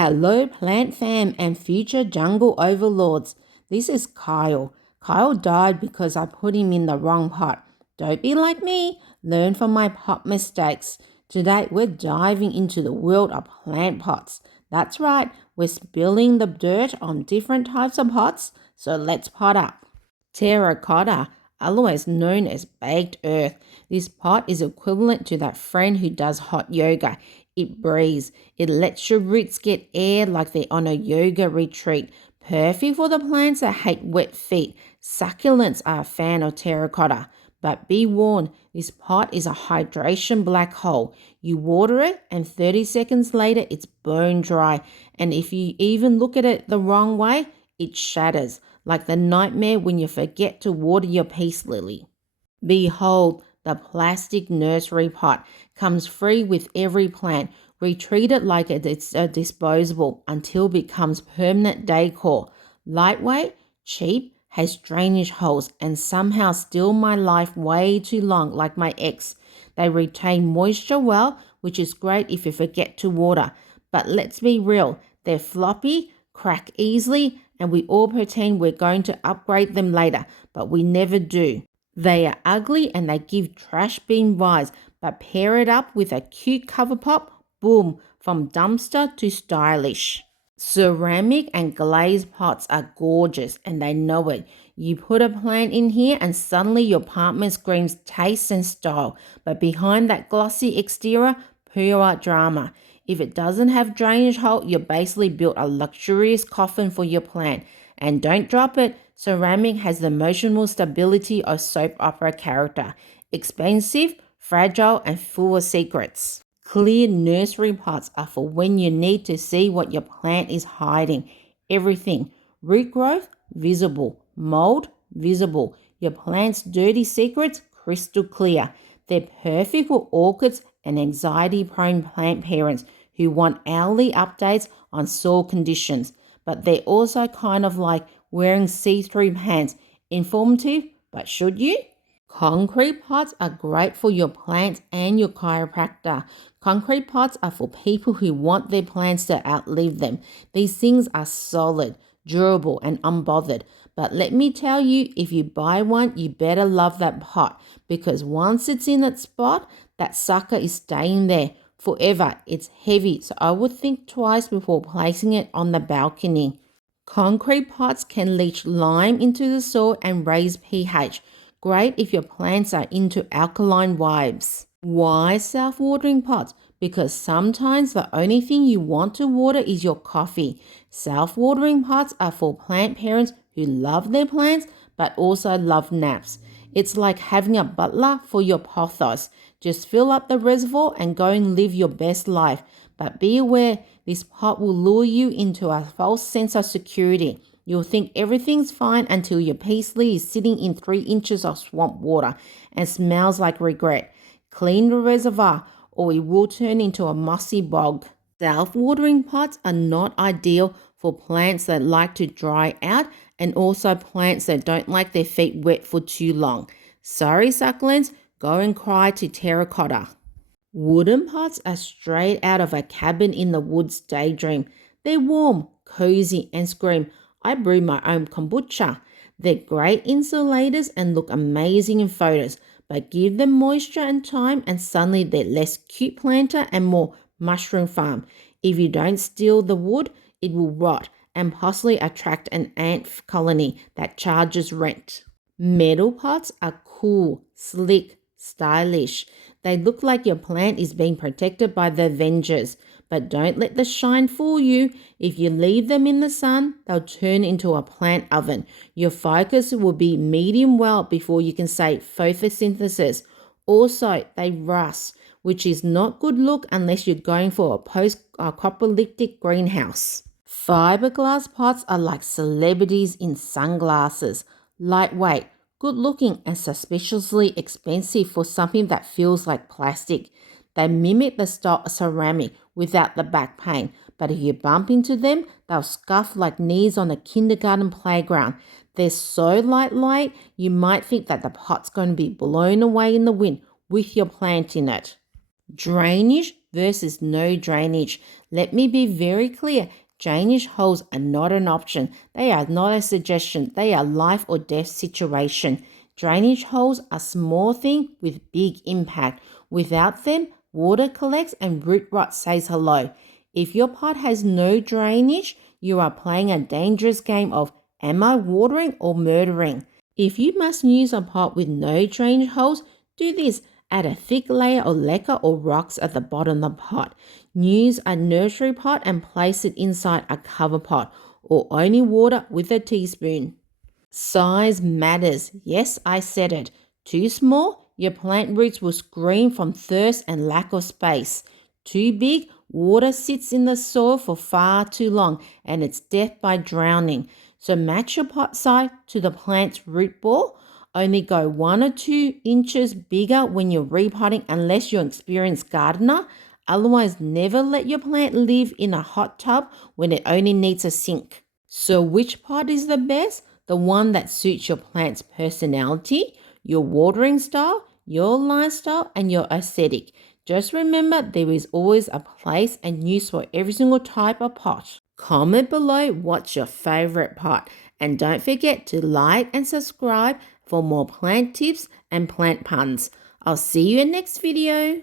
Hello, plant fam and future jungle overlords. This is Kyle. Kyle died because I put him in the wrong pot. Don't be like me. Learn from my pot mistakes. Today, we're diving into the world of plant pots. That's right, we're spilling the dirt on different types of pots, so let's pot up. Terracotta, otherwise known as baked earth. This pot is equivalent to that friend who does hot yoga. It breathes. It lets your roots get air like they're on a yoga retreat. Perfect for the plants that hate wet feet. Succulents are a fan of terracotta. But be warned, this pot is a hydration black hole. You water it and 30 seconds later it's bone dry. And if you even look at it the wrong way, it shatters, like the nightmare when you forget to water your peace lily. Behold, the plastic nursery pot comes free with every plant. We treat it like it's a disposable until it becomes permanent decor. Lightweight, cheap, has drainage holes, and somehow still my life way too long like my ex. They retain moisture well, which is great if you forget to water. But let's be real, they're floppy, crack easily, and we all pretend we're going to upgrade them later, but we never do. They are ugly and they give trash bin vibes, but pair it up with a cute cover pop, boom, from dumpster to stylish. Ceramic and glazed pots are gorgeous and they know it. You put a plant in here and suddenly your apartment screams taste and style, but behind that glossy exterior, pure drama. If it doesn't have drainage hole, you basically built a luxurious coffin for your plant. And don't drop it, ceramic has the emotional stability of soap opera character. Expensive, fragile, and full of secrets. Clear nursery pots are for when you need to see what your plant is hiding. Everything. Root growth, visible. Mold, visible. Your plant's dirty secrets, crystal clear. They're perfect for orchids and anxiety-prone plant parents who want hourly updates on soil conditions. But they're also kind of like wearing see-through pants. Informative, but should you? Concrete pots are great for your plants and your chiropractor. Concrete pots are for people who want their plants to outlive them. These things are solid, durable, and unbothered. But let me tell you, if you buy one, you better love that pot because once it's in that spot, that sucker is staying there forever. It's heavy, so I would think twice before placing it on the balcony. Concrete pots can leach lime into the soil and raise pH. Great if your plants are into alkaline vibes. Why self-watering pots? Because sometimes the only thing you want to water is your coffee. Self-watering pots are for plant parents who love their plants but also love naps. It's like having a butler for your pothos. Just fill up the reservoir and go and live your best life. But be aware, this pot will lure you into a false sense of security. You'll think everything's fine until your peace lily is sitting in 3 inches of swamp water and smells like regret. Clean the reservoir or it will turn into a mossy bog. Self-watering pots are not ideal for plants that like to dry out and also plants that don't like their feet wet for too long. Sorry succulents, go and cry to terracotta. Wooden pots are straight out of a cabin in the woods daydream. They're warm, cozy, and scream, I brew my own kombucha. They're great insulators and look amazing in photos, but give them moisture and time and suddenly they're less cute planter and more mushroom farm. If you don't steal the wood, it will rot and possibly attract an ant colony that charges rent. Metal pots are cool, slick, stylish. They look like your plant is being protected by the Avengers. But don't let the shine fool you. If you leave them in the sun, they'll turn into a plant oven. Your focus will be medium well before you can say photosynthesis. Also, they rust, which is not good look unless you're going for a post-apocalyptic greenhouse. Fibreglass pots are like celebrities in sunglasses. Lightweight, good looking, and suspiciously expensive for something that feels like plastic. They mimic the style of ceramic without the back pain, but if you bump into them, they'll scuff like knees on a kindergarten playground. They're so light, you might think that the pot's going to be blown away in the wind with your plant in it. Drainage, versus no drainage. Let me be very clear. Drainage holes are not an option. They are not a suggestion. They are life or death situation. Drainage holes are small thing with big impact. Without them, water collects and root rot says hello. If your pot has no drainage, you are playing a dangerous game of am I watering or murdering? If you must use a pot with no drainage holes, do this. Add a thick layer of lacquer or rocks at the bottom of the pot. Use a nursery pot and place it inside a cover pot, or only water with a teaspoon. Size matters. Yes, I said it. Too small, your plant roots will scream from thirst and lack of space. Too big, water sits in the soil for far too long and it's death by drowning. So match your pot size to the plant's root ball. Only go 1 or 2 inches bigger when you're repotting unless you're an experienced gardener. Otherwise, never let your plant live in a hot tub when it only needs a sink. So which pot is the best? The one that suits your plant's personality, your watering style, your lifestyle, and your aesthetic. Just remember there is always a place and use for every single type of pot. Comment below what's your favorite pot, and don't forget to like and subscribe for more plant tips and plant puns. I'll see you in next video.